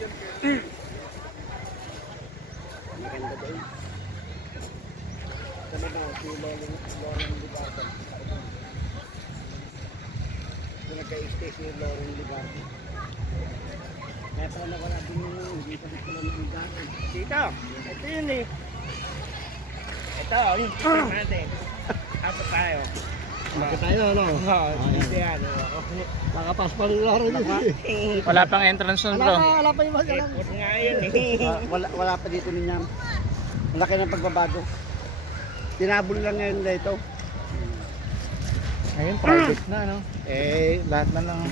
Maganda din. Sama na, si Lauren Ligardo. Pinagka-stay si Lauren Ligardo. Kaya pala nawala din yung hindi pa rin sila ng Ligardo. Dito, ito yun eh. Ito, yung picture natin. Apo tayo. Bakit tayo, ano? Oo, dito yan. Nakapas pa rin laro dito. Wala pang entrance nun bro. Wala pa yung mga lang. Ikot nga yun eh. Wala pa dito niya. Malaki ng pagbabago. Tinabol lang ngayon na ito. Ayun, private na no. Lahat na lang.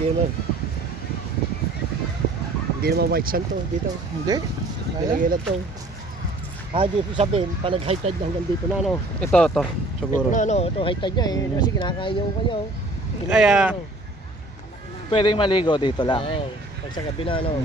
Hindi naman white sand to dito. Hindi. Ilang to. Hindi ko sabihin, pa nag-high tide na hanggang dito na, no? Ito, siguro. Ito na, no? Ito high tide niya eh. Kasi kinakain yung kanya, oh. Kaya, pwedeng maligo dito lang. Oo, pag sa gabi na, no?